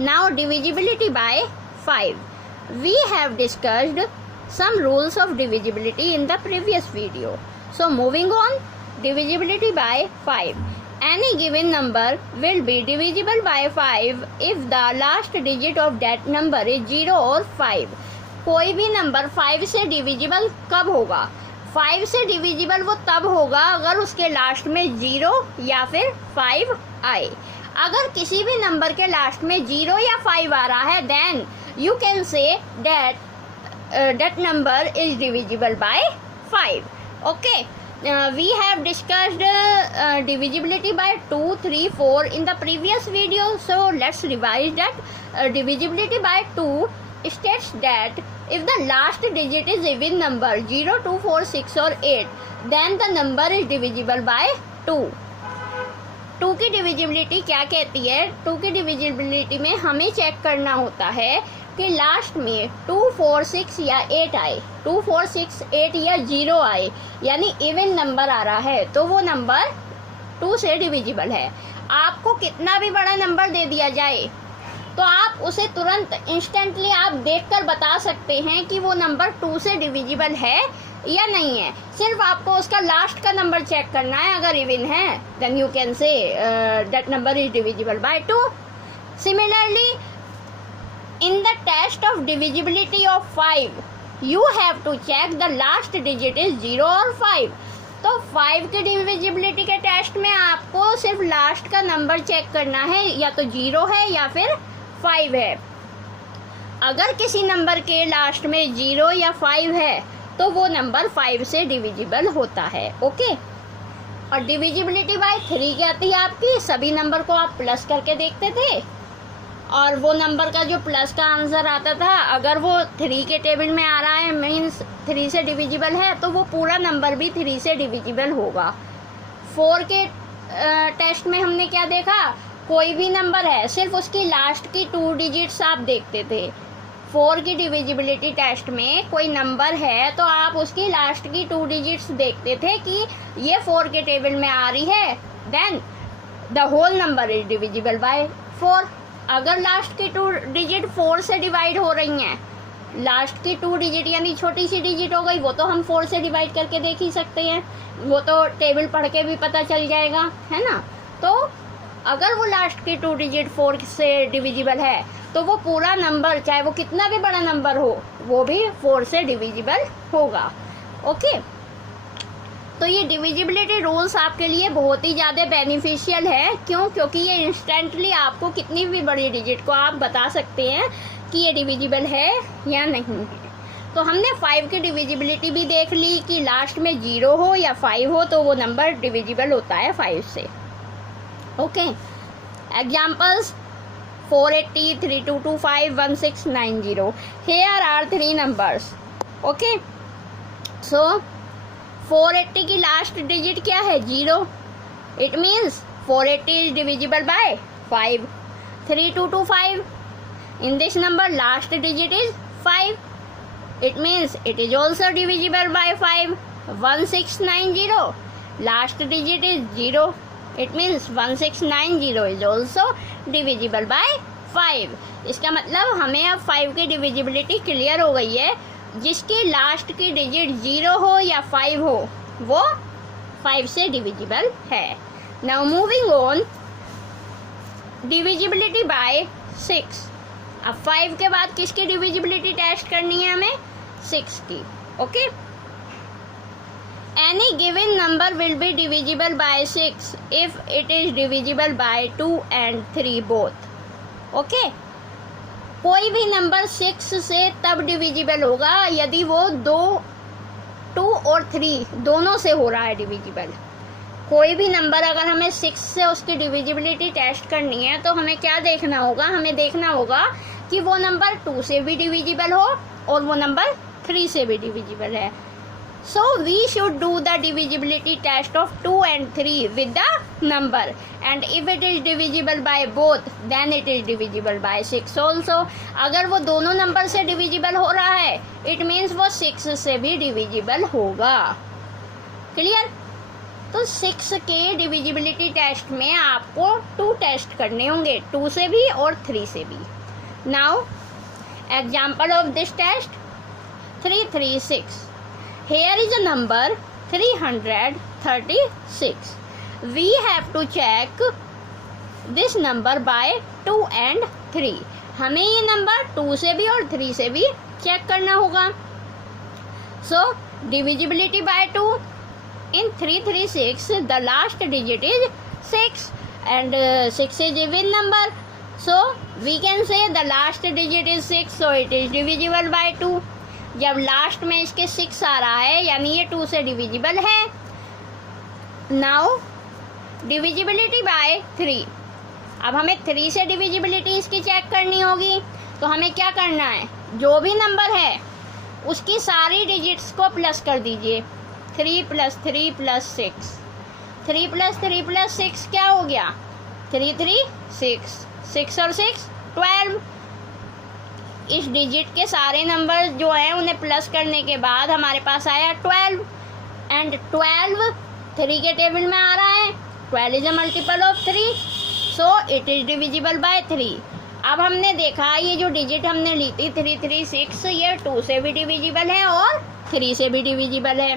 Now divisibility by 5. We have discussed some rules of divisibility in the previous video. So moving on, divisibility by 5. Any given number will be divisible by 5 if the last digit of that number is 0 or 5. कोई भी number 5 से divisible कब होगा? 5 से divisible वो तब होगा अगर उसके लास्ट में 0 या फिर 5 आए. अगर किसी भी नंबर के लास्ट में 0 या 5 आ रहा है then you can say that number is divisible by 5. Okay, we have discussed divisibility by 2, 3, 4 in the previous video. So let's revise that. Divisibility by 2 states that if the last digit is even number 0, 2, 4, 6 or 8 then the number is divisible by 2. 2 की divisibility क्या कहती है? 2 की divisibility में हमें check करना होता है कि लास्ट में 2, 4, 6 या 8 आए, 2, 4, 6, 8 या 0 आए, यानी इवन नंबर आ रहा है तो वो नंबर 2 से डिविजिबल है. आपको कितना भी बड़ा नंबर दे दिया जाए तो आप उसे तुरंत इंस्टेंटली आप देखकर बता सकते हैं कि वो नंबर 2 से डिविजिबल है या नहीं है. सिर्फ आपको उसका लास्ट का नंबर चेक करना है. अगर इवन है then you can say that number is divisible by 2. Similarly in the test of divisibility of 5 you have to check the last digit is 0 or 5. तो 5 की डिविजिबिलिटी के टेस्ट में आपको सिर्फ लास्ट का नंबर चेक करना है, या तो 0 है या फिर 5 है. अगर किसी नंबर के लास्ट में 0 या 5 है तो वो नंबर 5 से डिविजिबल होता है. ओके, और डिविजिबिलिटी बाय 3 क्या थी आपकी? सभी नंबर को आप प्लस करके देखते थे और वो नंबर का जो प्लस का आंसर आता था अगर वो 3 के टेबल में आ रहा है मीन्स 3 से डिविजिबल है तो वो पूरा नंबर भी 3 से डिविजिबल होगा. 4 के टेस्ट में हमने क्या देखा? कोई भी नंबर है सिर्फ उसकी लास्ट की 2 डिजिट्स आप देखते थे. 4 की डिविजिबिलिटी टेस्ट में कोई नंबर है तो आप उसकी लास्ट की 2 डिजिट्स देखते थे कि ये 4 के टेबल में आ रही है then the whole number is divisible by 4. अगर लास्ट की 2 डिजिट 4 से डिवाइड हो रही हैं, लास्ट की 2 डिजिट यानी छोटी सी डिजिट हो गई, वो तो हम 4 से डिवाइड करके देख ही सकते हैं, वो तो टेबल पढ़ के भी पता चल जाएगा, है ना. तो अगर वो लास्ट की 2 डिजिट 4 से डिविजिबल है तो वो पूरा नंबर चाहे वो कितना भी बड़ा नंबर हो वो भी 4 से डिविजिबल होगा. ओके, तो ये डिविजिबिलिटी रूल्स आपके लिए बहुत ही ज़्यादा बेनिफिशियल है. क्यों? क्योंकि ये इंस्टेंटली आपको कितनी भी बड़ी डिजिट को आप बता सकते हैं कि ये डिविजिबल है या नहीं है. तो हमने 5 की डिविजिबिलिटी भी देख ली कि लास्ट में 0 हो या 5 हो तो वो नंबर डिविजिबल होता है 5 से. Okay, examples 480, 3225, 1690. Here are 3 numbers. Okay, so 480 की लास्ट डिजिट क्या है? 0. It means 480 is divisible by 5. 3225 in this number last digit is 5. It means it is also divisible by 5. 1690 last digit is 0. It means 1690 is also divisible by 5. इसका मतलब हमें अब 5 की divisibility clear हो गई है. जिसकी लास्ट की डिजिट 0 हो या 5 हो वो 5 से डिविजिबल है. Now moving on, divisibility bye 6. अब 5 के बाद किसकी डिविजिबिलिटी टेस्ट करनी है हमें? 6 की. Okay, any given number will be divisible bye 6 if it is divisible by 2 and 3 both. Okay, कोई भी नंबर 6 से तब डिविजिबल होगा यदि वो 2 और 3 दोनों से हो रहा है डिविजिबल. कोई भी नंबर अगर हमें 6 से उसकी डिविजिबिलिटी टेस्ट करनी है तो हमें क्या देखना होगा? हमें देखना होगा कि वो नंबर 2 से भी डिविजिबल हो और वो नंबर 3 से भी डिविजिबल है. So we should do the divisibility test of 2 and 3 with the number, and if it is divisible by both then it is divisible by 6 also. अगर वो दोनों नंबर से डिविजिबल हो रहा है it means वो 6 से भी डिविजिबल होगा. क्लियर? तो 6 के डिविजिबिलिटी टेस्ट में आपको 2 टेस्ट करने होंगे, 2 से भी और 3 से भी। Now example of this test 336। Here is a number 336. We have to check this number by 2 and 3. हमें ये नंबर 2 से भी और 3 से भी चेक करना होगा। So divisibility by 2 in 336, the last digit is 6 and 6 is even number. So we can say the last digit is 6, so it is divisible by 2. जब लास्ट में इसके 6 आ रहा है यानी ये 2 से डिविजिबल है। Now divisibility bye 3। अब हमें 3 से डिविजिबिलिटी इसकी चेक करनी होगी, तो हमें क्या करना है, जो भी नंबर है उसकी सारी डिजिट्स को प्लस कर दीजिए। 3 + 3 + 6, 3 + 3 + 6 क्या हो गया, 3 3 6, 6 और 6 12। इस डिजिट के सारे नंबर जो हैं उन्हें प्लस करने के बाद हमारे पास आया 12 एंड 12 3 के टेबल में आ रहा है। 12 is a multiple of 3, so it is divisible bye 3। अब हमने देखा ये जो डिजिट हमने ली थी 336, ये 2 से भी डिविजिबल है और 3 से भी डिविजिबल है।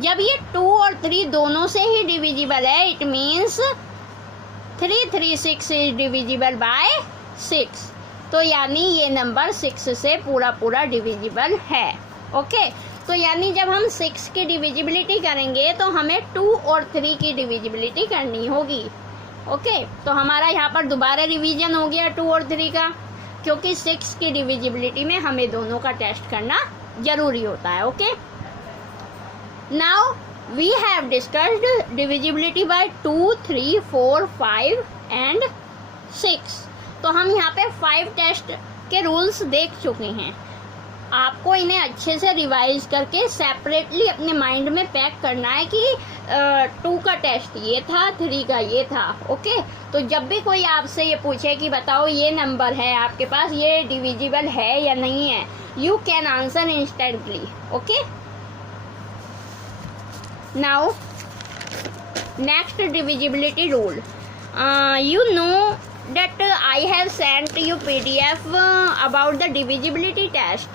जब ये 2 और 3 दोनों से ही डिविजिबल है, it means 336 is divisible bye 6। तो यानी ये नंबर 6 से पूरा डिविजिबल है। ओके, तो यानी जब हम 6 की डिविजिबिलिटी करेंगे तो हमें 2 और 3 की डिविजिबिलिटी करनी होगी। ओके, तो हमारा यहाँ पर दोबारा रिवीजन हो गया 2 और 3 का, क्योंकि 6 की डिविजिबिलिटी में हमें दोनों का टेस्ट करना जरूरी होता है। Okay, now we have discussed divisibility by 2, 3, 4, 5 and 6। तो हम यहाँ पे 5 टेस्ट के रूल्स देख चुके हैं। आपको इन्हें अच्छे से रिवाइज करके सेपरेटली अपने माइंड में पैक करना है कि 2 का टेस्ट ये था, 3 का ये था। ओके, तो जब भी कोई आपसे ये पूछे कि बताओ ये नंबर है आपके पास, ये डिविजिबल है या नहीं है, you can answer instantly. Okay, now next divisibility rule. You know that I have sent you PDF about the divisibility test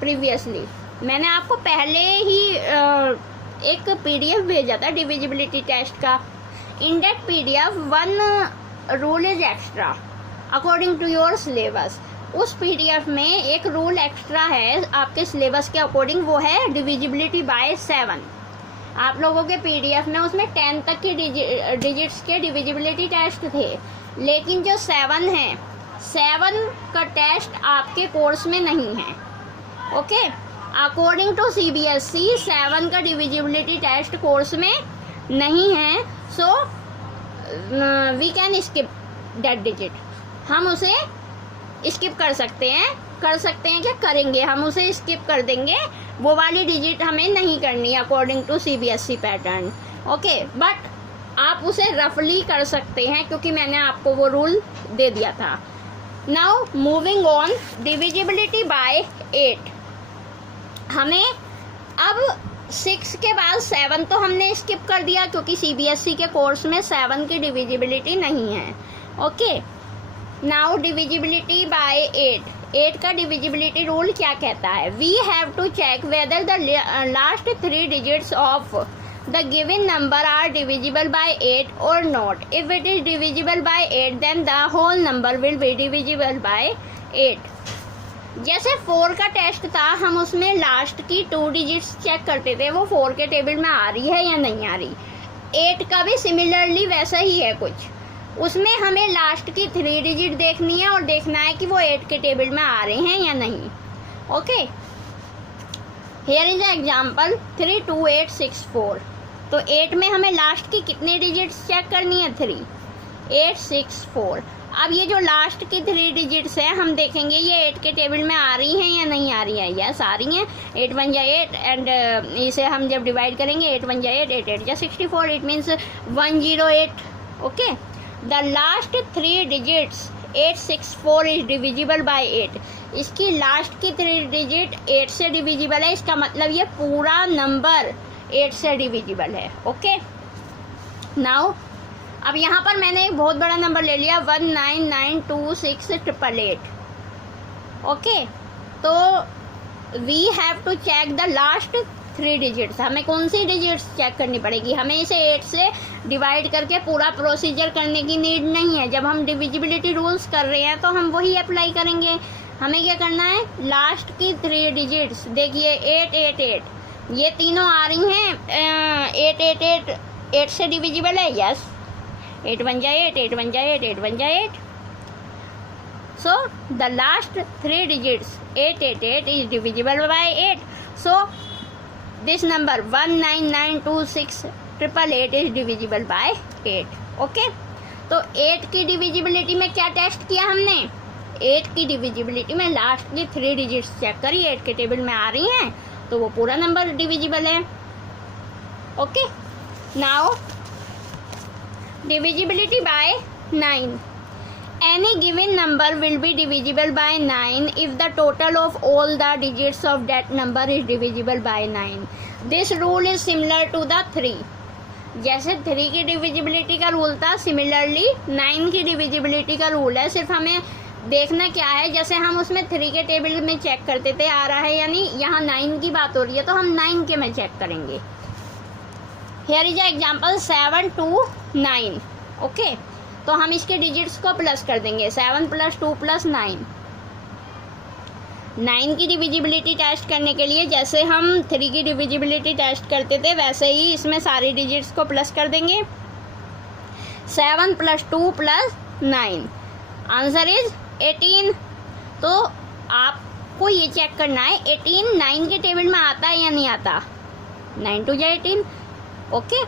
previously. मैंने आपको पहले ही एक PDF भेजा था डिविजिबिलिटी टेस्ट का। In that PDF 1 rule is extra according to your syllabus. उस PDF में एक रूल एक्स्ट्रा है आपके सिलेबस के अकॉर्डिंग, वो है डिविजिबिलिटी बाय 7। आप लोगों के PDF में उसमें 10 तक की डिजिट्स के डिविजिबिलिटी टेस्ट थे, लेकिन जो 7 है, 7 का टेस्ट आपके कोर्स में नहीं है। ओके, अकॉर्डिंग टू CBSE 7 का डिविजिबिलिटी टेस्ट कोर्स में नहीं है, so we can skip that digit. हम उसे स्किप कर सकते हैं क्या करेंगे, हम उसे स्किप कर देंगे। वो वाली डिजिट हमें नहीं करनी according to CBSE pattern. Okay, but आप उसे रफली कर सकते हैं क्योंकि मैंने आपको वो रूल दे दिया था। Now moving on, divisibility bye 8। हमें अब 6 के बाद 7 तो हमने स्किप कर दिया क्योंकि CBSE के कोर्स में 7 की डिविजिबिलिटी नहीं है। ओके, नाउ डिविजिबिलिटी बाय 8 का डिविजिबिलिटी रूल क्या कहता है, we have to check whether the last 3 digits of the given number are divisible by 8 और not. If it is divisible by 8 then the whole number will be divisible by 8। जैसे 4 का test था, हम उसमें last की 2 digits check करते थे वो 4 के टेबल में आ रही है या नहीं आ रही। 8 का भी सिमिलरली वैसा ही है कुछ, उसमें हमें लास्ट की 3 डिजिट देखनी है और देखना है कि वो 8 के टेबल में आ रहे हैं या नहीं। Okay, here is example 32864। तो 8 में हमें लास्ट की कितनी डिजिट्स चेक करनी है, 3, 864। अब ये जो लास्ट की 3 डिजिट्स हैं हम देखेंगे ये 8 के टेबल में आ रही हैं या नहीं आ रही है। यस, आ रही हैं। 8 1 जा 8 एंड इसे हम जब डिवाइड करेंगे 8 1 जा 8, 8 8 जा 64, it means 108। Okay, the last 3 digits 864 is divisible by 8। इसकी लास्ट की 3 डिजिट 8 से डिविजिबल है, इसका मतलब ये पूरा नंबर 8 से डिविजिबल है। ओके, नाउ अब यहाँ पर मैंने एक बहुत बड़ा नंबर ले लिया 1992688। ओके, तो we have to check the last 3 digits. हमें कौन सी डिजिट्स चेक करनी पड़ेगी? हमें इसे 8 से डिवाइड करके पूरा प्रोसीजर करने की नीड नहीं है। जब हम डिविजिबिलिटी रूल्स कर रहे हैं तो हम वही अप्लाई करेंगे। हमें क्या करना है, लास्ट की 3 डिजिट्स देखिए 888, ये तीनों आ रही हैं 888 8 से डिविजिबल है। यस, 8 1 जा 8, 8 1 जा 8, 8 1 जा 8। So the last 3 digits 888 is divisible by 8. So this number 1992688 is divisible by 8. Okay, तो 8 की डिविजिबिलिटी में क्या टेस्ट किया हमने? 8 की डिविजिबिलिटी में लास्ट की 3 डिजिट्स चेक करी, 8 के टेबल में आ रही हैं तो वो पूरा नंबर डिविजिबल है। Okay, now divisibility bye 9। Any given number will be divisible by 9 if the total of all the digits of that number is divisible by 9. This rule is similar to the 3. जैसे 3 की divisibility का rule था, similarly 9 की divisibility का rule है। सिर्फ हमें देखना क्या है, जैसे हम उसमें 3 के टेबल में चेक करते थे आ रहा है, यानी यहाँ 9 की बात हो रही है तो हम 9 के में चेक करेंगे। Here is an example 7 2 9. Okay, तो हम इसके डिजिट्स को प्लस कर देंगे, 7 + 2 + 9। 9 की डिविजिबिलिटी टेस्ट करने के लिए जैसे हम 3 की डिविजिबिलिटी टेस्ट करते थे वैसे ही इसमें सारी डिजिट्स को प्लस कर देंगे। 7 + 2 + 9, आंसर इज 18। तो आपको ये चेक करना है 18 9 के टेबल में आता है या नहीं आता। 9 2 जा 18। ओके,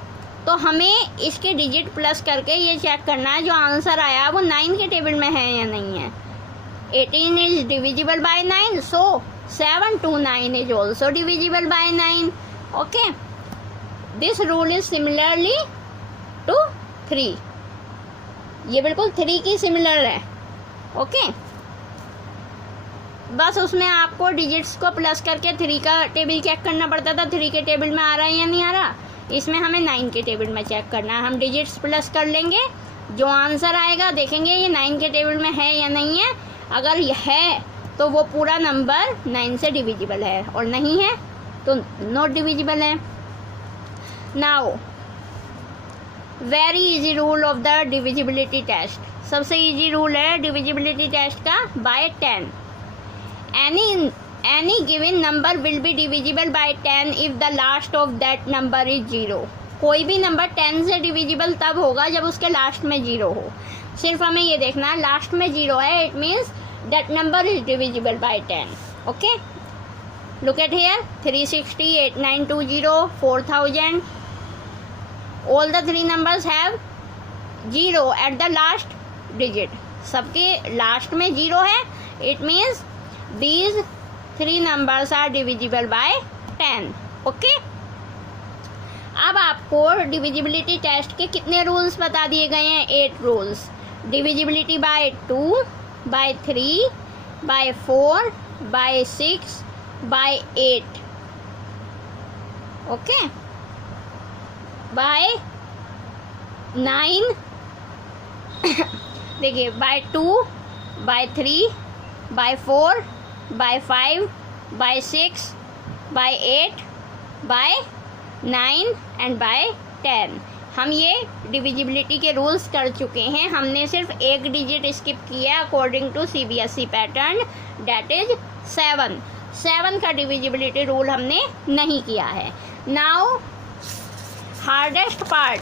तो हमें इसके डिजिट प्लस करके ये चेक करना है जो आंसर आया वो 9 के टेबल में है या नहीं है। 18 is divisible by 9, so 7 2 9 is also divisible by 9। Okay, this rule is similarly to 3। ये बिल्कुल 3 की सिमिलर है। ओके, बस उसमें आपको डिजिट्स को प्लस करके 3 का टेबल चेक करना पड़ता था, 3 के टेबल में आ रहा है या नहीं आ रहा। इसमें हमें 9 के टेबल में चेक करना है। हम डिजिट्स प्लस कर लेंगे, जो आंसर आएगा देखेंगे ये 9 के टेबल में है या नहीं है। अगर है तो वो पूरा नंबर 9 से डिविजिबल है, और नहीं है तो नॉट डिविजिबल है। Now very easy rule of the divisibility test. सबसे इजी रूल है डिविजिबिलिटी टेस्ट का, by 10। Any given number will be divisible by 10 if the last of that number is 0. कोई भी नंबर 10 से डिविजिबल तब होगा जब उसके लास्ट में 0 हो। सिर्फ हमें ये देखना है लास्ट में 0 है, it means that number is divisible bye 10। Okay, look at here 360 8920 4000, all the 3 numbers have 0 at the last digit. सबके लास्ट में 0 है, it means these 3 numbers are divisible by 10. Okay, अब आपको डिविजिबिलिटी टेस्ट के कितने rules बता दिए गए हैं? 8 rules. Divisibility by 2, by 3, by 4, by 6, by 8। Okay, by 9 देखिए, by 2, by 3, by 4, by 5, by 6, by 8, by 9 and by 10। हम ये डिविजिबिलिटी के रूल्स कर चुके हैं। हमने सिर्फ एक डिजिट स्किप किया according to CBSE pattern, that is 7। 7 का डिविजिबिलिटी रूल हमने नहीं किया है। Now hardest part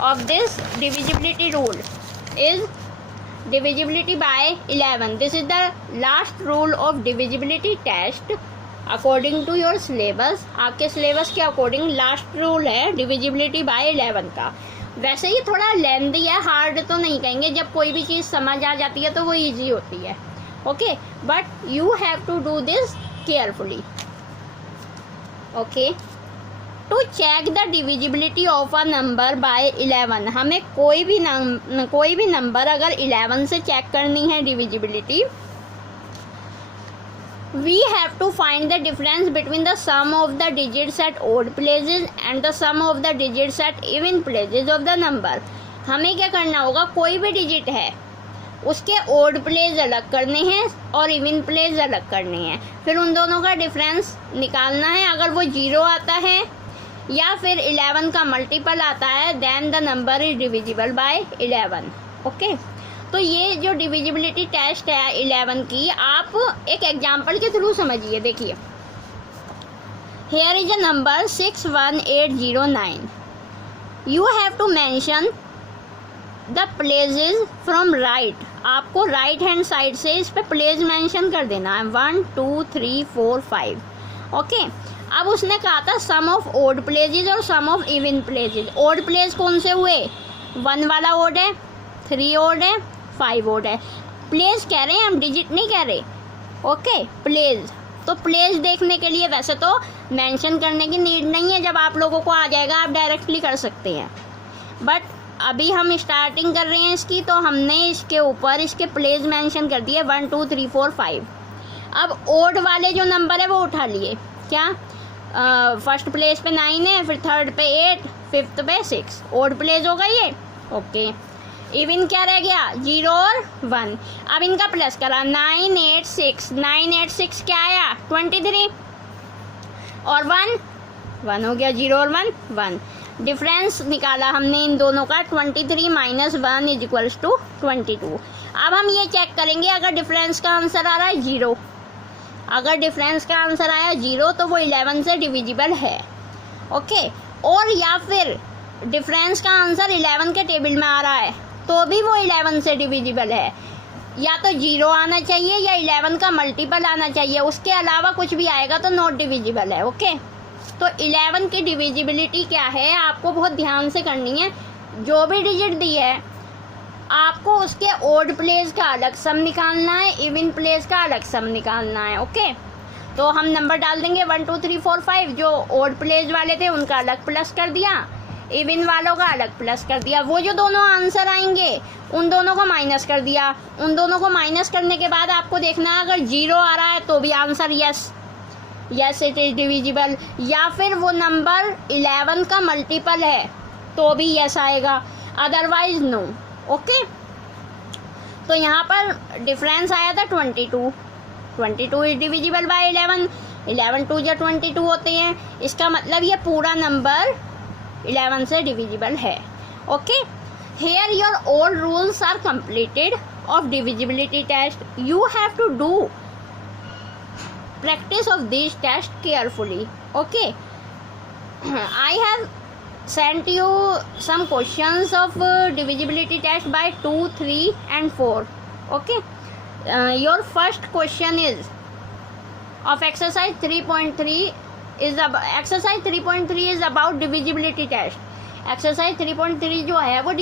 of this divisibility rule is divisibility by 11. This is the last rule of divisibility test according to your syllabus. आपके syllabus के according last rule है divisibility by 11 का। वैसे ही थोड़ा लेंथी है, हार्ड तो नहीं कहेंगे। जब कोई भी चीज़ समझ आ जाती है तो वो इजी होती है। Okay, but you have to do this carefully. Okay, to check the divisibility of a number by 11। हमें कोई भी नंबर अगर 11 से चेक करनी है divisibility, we have to find the difference between the sum of the digits at odd places and the sum of the digits at even places of the number. हमें क्या करना होगा, कोई भी डिजिट है उसके ओड प्लेस अलग करने हैं और इवन प्लेस अलग करने हैं, फिर उन दोनों का डिफरेंस निकालना है. अगर वो 0 आता है या फिर 11 का मल्टीपल आता है then the number is divisible by 11. Okay, तो ये जो डिविजिबिलिटी टेस्ट है 11 की, आप एक एग्जांपल के थ्रू समझिए. देखिए, here is a number 61809. You have to mention the places from right. आपको राइट हैंड साइड से इस पे प्लेस मेंशन कर देना है 1 2 3 4 5. ओके, अब उसने कहा था सम ऑफ ओड प्लेसेस और sum of even places. Odd place कौन से हुए, 1 वाला ओड है, 3 ओड है, 5 ओड है. प्लेस कह रहे हैं हम, डिजिट नहीं कह रहे. Okay, place. तो प्लेस देखने के लिए वैसे तो मेंशन करने की नीड नहीं है, जब आप लोगों को आ जाएगा आप डायरेक्टली कर सकते हैं, बट अभी हम स्टार्टिंग कर रहे हैं इसकी, तो हमने इसके ऊपर इसके प्लेस मेंशन कर दिए 1 2 3 4 5. अब ओड वाले जो नंबर है वो उठा लिए. क्या, फर्स्ट प्लेस पे 9 है, फिर थर्ड पे 8, फिफ्थ पे 6. ओड प्लेस होगा ये. ओके, इवन क्या रह गया, 0 और 1. अब इनका प्लस करा 9 8 6. 9 8 6 क्या आया, 23. और 1 हो गया, 0 और 1. डिफरेंस निकाला हमने इन दोनों का, 23 माइनस 1 इज इक्वल्स टू 22. अब हम ये चेक करेंगे, अगर डिफरेंस का आंसर आ रहा है 0, अगर डिफरेंस का आंसर आया 0 तो वो 11 से डिविजिबल है. ओके, और या फिर डिफरेंस का आंसर 11 के टेबल में आ रहा है तो भी वो 11 से डिविजिबल है. या तो 0 आना चाहिए या 11 का मल्टीपल आना चाहिए, उसके अलावा कुछ भी आएगा तो नॉट डिविजिबल है. ओके, तो 11 की डिविजिबिलिटी क्या है आपको बहुत ध्यान से करनी है. जो भी डिजिट दी है आपको उसके ओड प्लेस का अलग सम निकालना है, इवन प्लेस का अलग सम निकालना है. ओके, तो हम नंबर डाल देंगे 1 2 3 4 5. जो ओड प्लेस वाले थे उनका अलग प्लस कर दिया, इवन वालों का अलग प्लस कर दिया. वो जो दोनों आंसर आएंगे उन दोनों को माइनस कर दिया. उन दोनों को माइनस करने के बाद आपको देखना है, अगर 0 आ रहा है तो भी answer yes it is divisible, या फिर वो नंबर 11 का मल्टीपल है तो भी यस आएगा, अदरवाइज नो. ओके, तो यहाँ पर डिफरेंस आया था 22. 22 इज डिविजिबल बाय 11. 11 2 या 22 होते हैं, इसका मतलब ये पूरा नंबर 11 से डिविजिबल है. Okay, here your all rules are completed of divisibility test. You have to do practice of these tests carefully. Okay, I have sent you some questions of divisibility test by 2 3 and 4. Okay, your first question is of exercise 3.3 is exercise 3.3 is about divisibility test. exercise 3.3 जो है वो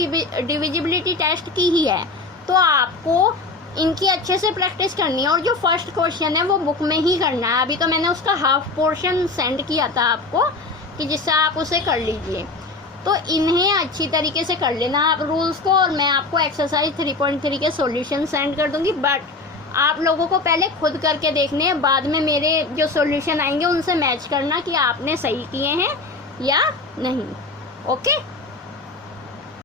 divisibility test की ही है, तो आपको इनकी अच्छे से प्रैक्टिस करनी है. और जो फर्स्ट क्वेश्चन है वो बुक में ही करना है. अभी तो मैंने उसका हाफ पोर्शन सेंड किया था आपको कि जिससे आप उसे कर लीजिए, तो इन्हें अच्छी तरीके से कर लेना आप रूल्स को, और मैं आपको एक्सरसाइज 3.3 के सॉल्यूशन सेंड कर दूंगी. बट आप लोगों को पहले खुद करके देखने हैं, बाद में मेरे जो सॉल्यूशन आएंगे उनसे मैच करना कि आपने सही किए हैं या नहीं. ओके.